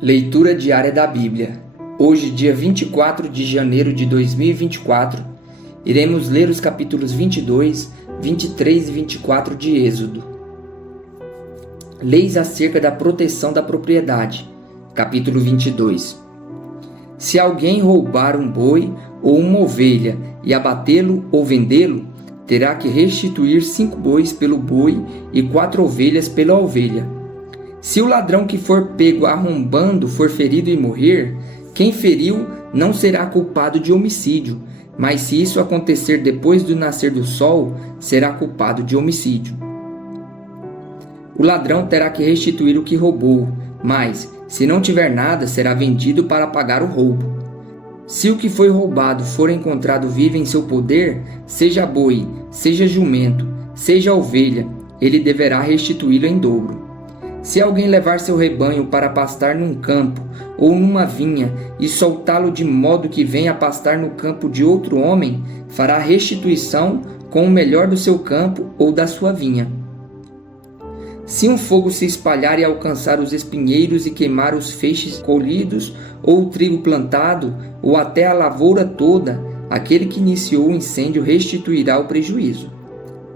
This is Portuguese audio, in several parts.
Leitura diária da Bíblia. Hoje, dia 24 de janeiro de 2024, iremos ler os capítulos 22, 23 e 24 de Êxodo. Leis acerca da proteção da propriedade. Capítulo 22. Se alguém roubar um boi ou uma ovelha e abatê-lo ou vendê-lo, terá que restituir 5 bois pelo boi e 4 ovelhas pela ovelha. Se o ladrão que for pego arrombando for ferido e morrer, quem feriu não será culpado de homicídio, mas se isso acontecer depois do nascer do sol, será culpado de homicídio. O ladrão terá que restituir o que roubou, mas, se não tiver nada, será vendido para pagar o roubo. Se o que foi roubado for encontrado vivo em seu poder, seja boi, seja jumento, seja ovelha, ele deverá restituí-lo em dobro. Se alguém levar seu rebanho para pastar num campo ou numa vinha e soltá-lo de modo que venha pastar no campo de outro homem, fará restituição com o melhor do seu campo ou da sua vinha. Se um fogo se espalhar e alcançar os espinheiros e queimar os feixes colhidos, ou o trigo plantado, ou até a lavoura toda, aquele que iniciou o incêndio restituirá o prejuízo.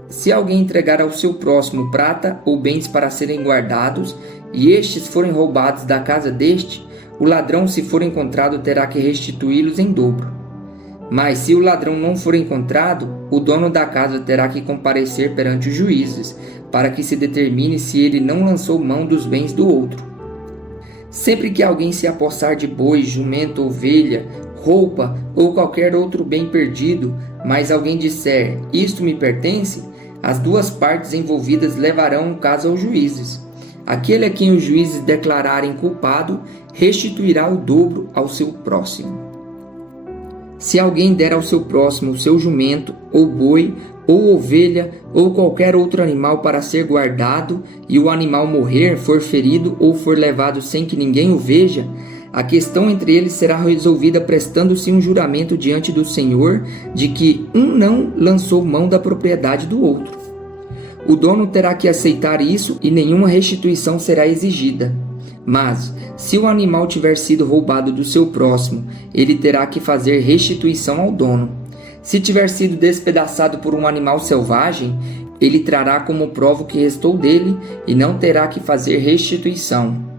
Se alguém entregar ao seu próximo prata ou bens para serem guardados, e estes forem roubados da casa deste, o ladrão, se for encontrado, terá que restituí-los em dobro. Mas se o ladrão não for encontrado, o dono da casa terá que comparecer perante os juízes, para que se determine se ele não lançou mão dos bens do outro. Sempre que alguém se apossar de boi, jumento, ovelha, roupa ou qualquer outro bem perdido, mas alguém disser, isto me pertence, as duas partes envolvidas levarão o caso aos juízes. Aquele a quem os juízes declararem culpado, restituirá o dobro ao seu próximo. Se alguém der ao seu próximo o seu jumento, ou boi, ou ovelha, ou qualquer outro animal para ser guardado, e o animal morrer, for ferido ou for levado sem que ninguém o veja, a questão entre eles será resolvida prestando-se um juramento diante do Senhor de que um não lançou mão da propriedade do outro. O dono terá que aceitar isso e nenhuma restituição será exigida. Mas, se o animal tiver sido roubado do seu próximo, ele terá que fazer restituição ao dono. Se tiver sido despedaçado por um animal selvagem, ele trará como prova o que restou dele e não terá que fazer restituição.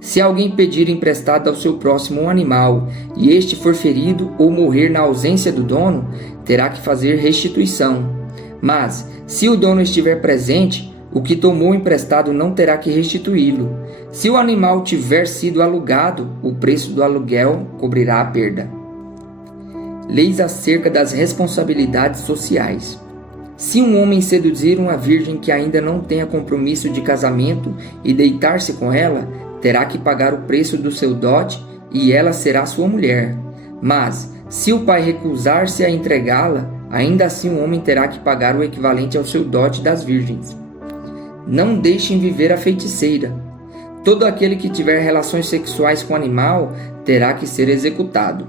Se alguém pedir emprestado ao seu próximo um animal, e este for ferido ou morrer na ausência do dono, terá que fazer restituição. Mas, se o dono estiver presente, o que tomou emprestado não terá que restituí-lo. Se o animal tiver sido alugado, o preço do aluguel cobrirá a perda. Leis acerca das responsabilidades sociais. Se um homem seduzir uma virgem que ainda não tenha compromisso de casamento e deitar-se com ela, terá que pagar o preço do seu dote e ela será sua mulher. Mas, se o pai recusar-se a entregá-la, ainda assim o homem terá que pagar o equivalente ao seu dote das virgens. Não deixem viver a feiticeira. Todo aquele que tiver relações sexuais com o animal terá que ser executado.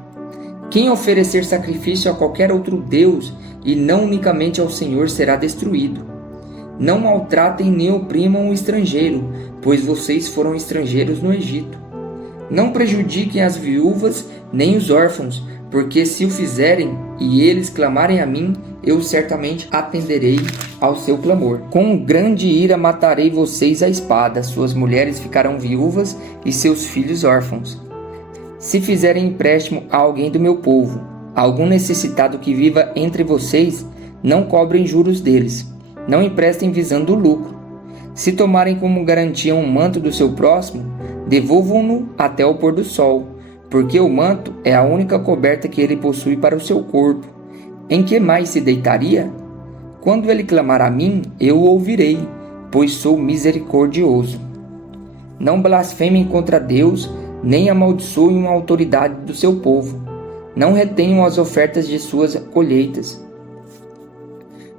Quem oferecer sacrifício a qualquer outro deus e não unicamente ao Senhor será destruído. Não maltratem nem oprimam o estrangeiro, pois vocês foram estrangeiros no Egito. Não prejudiquem as viúvas nem os órfãos, porque se o fizerem e eles clamarem a mim, eu certamente atenderei ao seu clamor. Com grande ira matarei vocês à espada, suas mulheres ficarão viúvas e seus filhos órfãos. Se fizerem empréstimo a alguém do meu povo, algum necessitado que viva entre vocês, não cobrem juros deles. Não emprestem visando o lucro. Se tomarem como garantia um manto do seu próximo, devolvam-no até o pôr do sol, porque o manto é a única coberta que ele possui para o seu corpo. Em que mais se deitaria? Quando ele clamar a mim, eu o ouvirei, pois sou misericordioso. Não blasfemem contra Deus, nem amaldiçoem a autoridade do seu povo. Não retenham as ofertas de suas colheitas.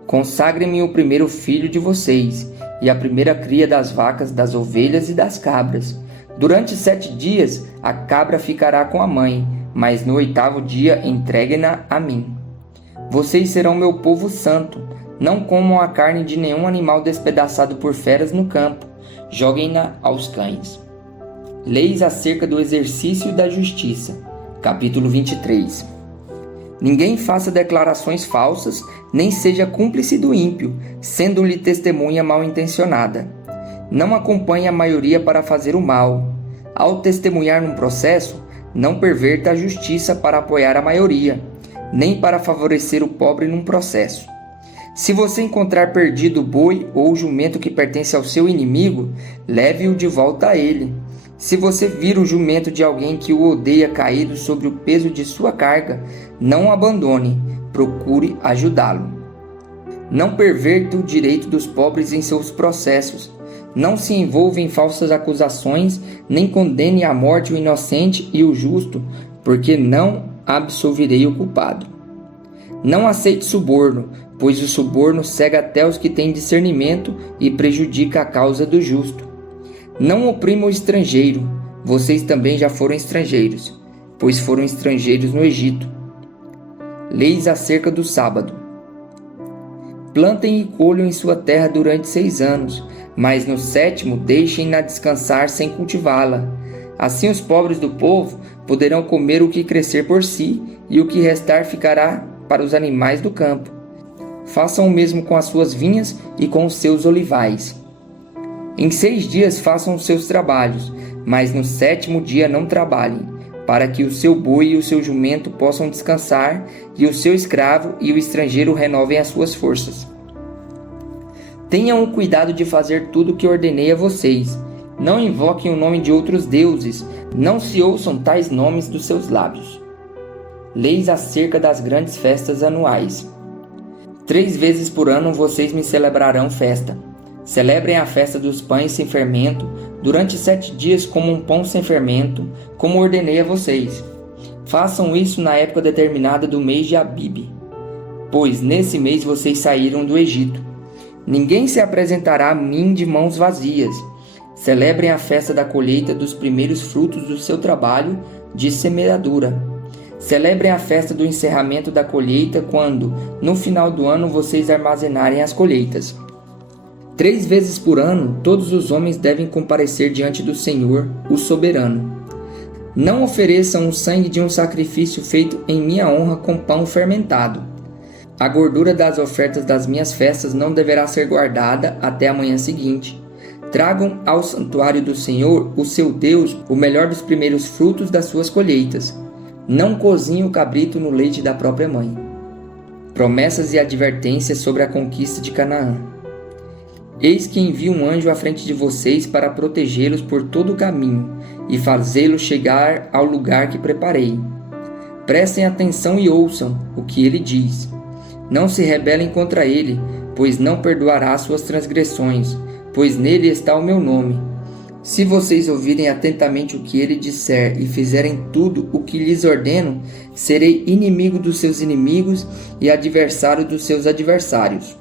Consagrem-me o primeiro filho de vocês, e a primeira cria das vacas, das ovelhas e das cabras. Durante 7 dias, a cabra ficará com a mãe, mas no 8º dia entreguem-na a mim. Vocês serão meu povo santo. Não comam a carne de nenhum animal despedaçado por feras no campo. Joguem-na aos cães. Leis acerca do exercício da justiça. Capítulo 23. Ninguém faça declarações falsas, nem seja cúmplice do ímpio, sendo-lhe testemunha mal-intencionada. Não acompanhe a maioria para fazer o mal. Ao testemunhar num processo, não perverta a justiça para apoiar a maioria, nem para favorecer o pobre num processo. Se você encontrar perdido o boi ou o jumento que pertence ao seu inimigo, leve-o de volta a ele. Se você vir o jumento de alguém que o odeia caído sobre o peso de sua carga, não o abandone, procure ajudá-lo. Não perverta o direito dos pobres em seus processos. Não se envolva em falsas acusações, nem condene à morte o inocente e o justo, porque não absolverei o culpado. Não aceite suborno, pois o suborno cega até os que têm discernimento e prejudica a causa do justo. Não oprima o estrangeiro, vocês também já foram estrangeiros, pois foram estrangeiros no Egito. Leis acerca do sábado. Plantem e colham em sua terra durante 6 anos, mas no 7º deixem-na descansar sem cultivá-la. Assim os pobres do povo poderão comer o que crescer por si, e o que restar ficará para os animais do campo. Façam o mesmo com as suas vinhas e com os seus olivais. Em 6 dias façam os seus trabalhos, mas no 7º dia não trabalhem, para que o seu boi e o seu jumento possam descansar, e o seu escravo e o estrangeiro renovem as suas forças. Tenham o cuidado de fazer tudo o que ordenei a vocês. Não invoquem o nome de outros deuses, não se ouçam tais nomes dos seus lábios. Leis acerca das grandes festas anuais. 3 vezes por ano vocês me celebrarão festa. Celebrem a festa dos pães sem fermento, durante 7 dias como um pão sem fermento, como ordenei a vocês. Façam isso na época determinada do mês de Abibe, pois nesse mês vocês saíram do Egito. Ninguém se apresentará a mim de mãos vazias. Celebrem a festa da colheita dos primeiros frutos do seu trabalho de semeadura. Celebrem a festa do encerramento da colheita quando, no final do ano, vocês armazenarem as colheitas. 3 vezes por ano, todos os homens devem comparecer diante do Senhor, o soberano. Não ofereçam o sangue de um sacrifício feito em minha honra com pão fermentado. A gordura das ofertas das minhas festas não deverá ser guardada até a manhã seguinte. Tragam ao santuário do Senhor, o seu Deus, o melhor dos primeiros frutos das suas colheitas. Não cozinhe o cabrito no leite da própria mãe. Promessas e advertências sobre a conquista de Canaã. Eis que envio um anjo à frente de vocês para protegê-los por todo o caminho e fazê-los chegar ao lugar que preparei. Prestem atenção e ouçam o que ele diz. Não se rebelem contra ele, pois não perdoará suas transgressões, pois nele está o meu nome. Se vocês ouvirem atentamente o que ele disser e fizerem tudo o que lhes ordeno, serei inimigo dos seus inimigos e adversário dos seus adversários.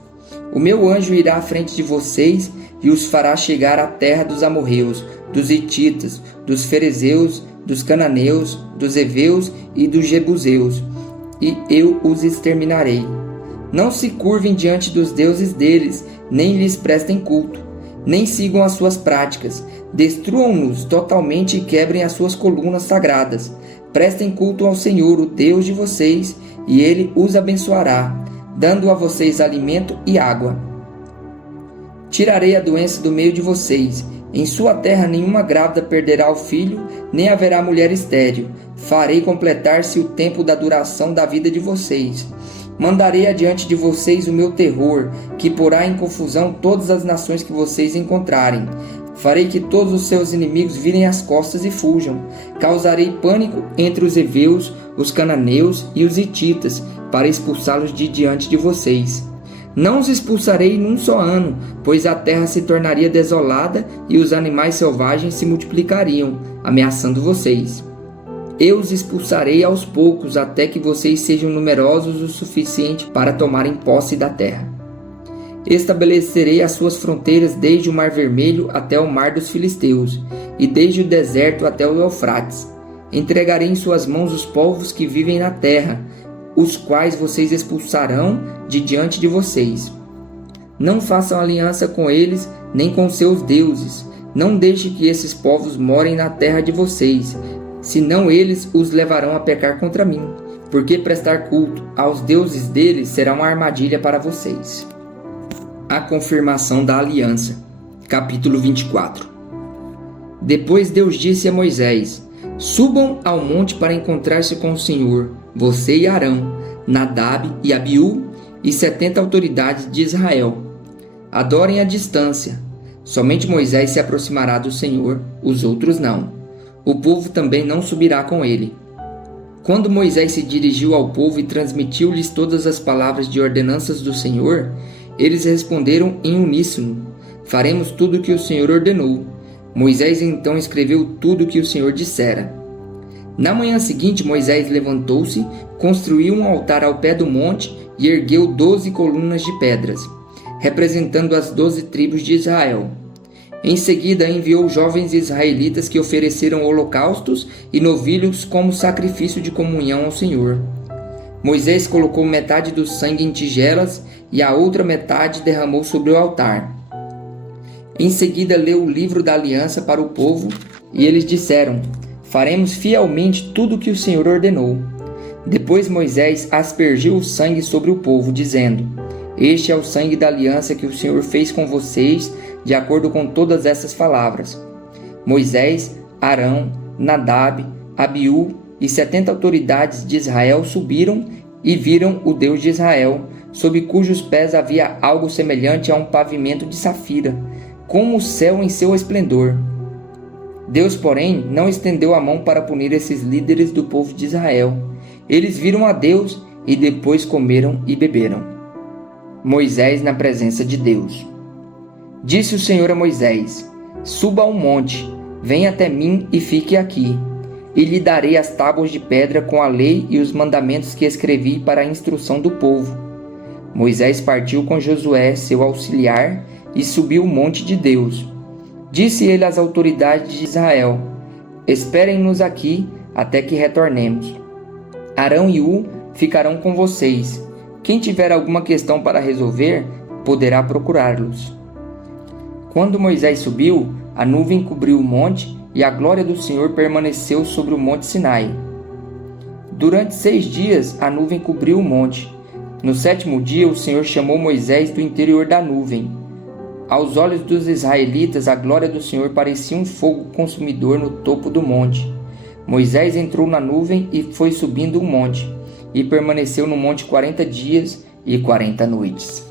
O meu anjo irá à frente de vocês e os fará chegar à terra dos amorreus, dos hititas, dos ferezeus, dos cananeus, dos heveus e dos jebuseus, e eu os exterminarei. Não se curvem diante dos deuses deles, nem lhes prestem culto, nem sigam as suas práticas. Destruam-nos totalmente e quebrem as suas colunas sagradas. Prestem culto ao Senhor, o Deus de vocês, e ele os abençoará, dando a vocês alimento e água. Tirarei a doença do meio de vocês. Em sua terra nenhuma grávida perderá o filho, nem haverá mulher estéril. Farei completar-se o tempo da duração da vida de vocês. Mandarei adiante de vocês o meu terror, que porá em confusão todas as nações que vocês encontrarem. Farei que todos os seus inimigos virem as costas e fujam. Causarei pânico entre os heveus, os cananeus e os hititas, para expulsá-los de diante de vocês. Não os expulsarei num só ano, pois a terra se tornaria desolada e os animais selvagens se multiplicariam, ameaçando vocês. Eu os expulsarei aos poucos, até que vocês sejam numerosos o suficiente para tomarem posse da terra. Estabelecerei as suas fronteiras desde o Mar Vermelho até o Mar dos Filisteus, e desde o deserto até o Eufrates. Entregarei em suas mãos os povos que vivem na terra, os quais vocês expulsarão de diante de vocês. Não façam aliança com eles, nem com seus deuses, Não deixe que esses povos morem na terra de vocês, senão eles os levarão a pecar contra mim, porque prestar culto aos deuses deles será uma armadilha para vocês. A confirmação da aliança. Capítulo 24. Depois Deus disse a Moisés: Subam ao monte para encontrar-se com o Senhor, você e Arão, Nadab e Abiú e 70 autoridades de Israel. Adorem à distância. Somente Moisés se aproximará do Senhor, os outros não. O povo também não subirá com ele. Quando Moisés se dirigiu ao povo e transmitiu-lhes todas as palavras de ordenanças do Senhor, eles responderam em uníssono: Faremos tudo o que o Senhor ordenou. Moisés então escreveu tudo o que o Senhor dissera. Na manhã seguinte, Moisés levantou-se, construiu um altar ao pé do monte e ergueu 12 colunas de pedras, representando as 12 tribos de Israel. Em seguida, enviou jovens israelitas que ofereceram holocaustos e novilhos como sacrifício de comunhão ao Senhor. Moisés colocou metade do sangue em tigelas e a outra metade derramou sobre o altar. Em seguida, leu o livro da aliança para o povo e eles disseram: Faremos fielmente tudo o que o Senhor ordenou. Depois Moisés aspergiu o sangue sobre o povo, dizendo: Este é o sangue da aliança que o Senhor fez com vocês, de acordo com todas essas palavras. Moisés, Arão, Nadab, Abiú e 70 autoridades de Israel subiram e viram o Deus de Israel, sob cujos pés havia algo semelhante a um pavimento de safira, como o céu em seu esplendor. Deus, porém, não estendeu a mão para punir esses líderes do povo de Israel. Eles viram a Deus e depois comeram e beberam. Moisés na presença de Deus. Disse o Senhor a Moisés: Suba ao monte, venha até mim e fique aqui, e lhe darei as tábuas de pedra com a lei e os mandamentos que escrevi para a instrução do povo. Moisés partiu com Josué, seu auxiliar, e subiu o monte de Deus. Disse ele às autoridades de Israel: Esperem-nos aqui até que retornemos. Arão e Hu ficarão com vocês. Quem tiver alguma questão para resolver, poderá procurá-los. Quando Moisés subiu, a nuvem cobriu o monte e a glória do Senhor permaneceu sobre o monte Sinai. Durante 6 dias a nuvem cobriu o monte. No 7º dia o Senhor chamou Moisés do interior da nuvem. Aos olhos dos israelitas, a glória do Senhor parecia um fogo consumidor no topo do monte. Moisés entrou na nuvem e foi subindo o monte, e permaneceu no monte 40 dias e 40 noites.